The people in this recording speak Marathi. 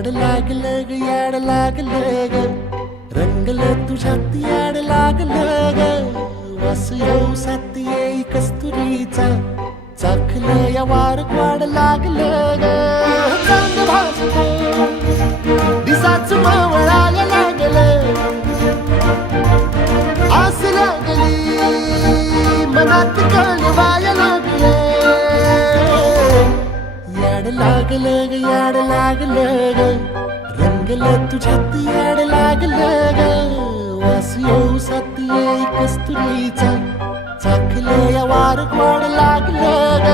याड लागलं ग याड लागलं ग रंगलं तुझ्यात याड लागलं ग वास येऊ साथ येई कस्तुरीचा चाखलं या वार वाड लागलं ग चांग भासलं दिसाच मावळायला लागलं आस लागली मनात कळवायला लागलं याड लागलं ग याड लागलं ग रंगलं तुझ्यात याड लागलं ग वास येऊ साथ येई कस्तुरीचा चाखलं या वार गोड लागलं ग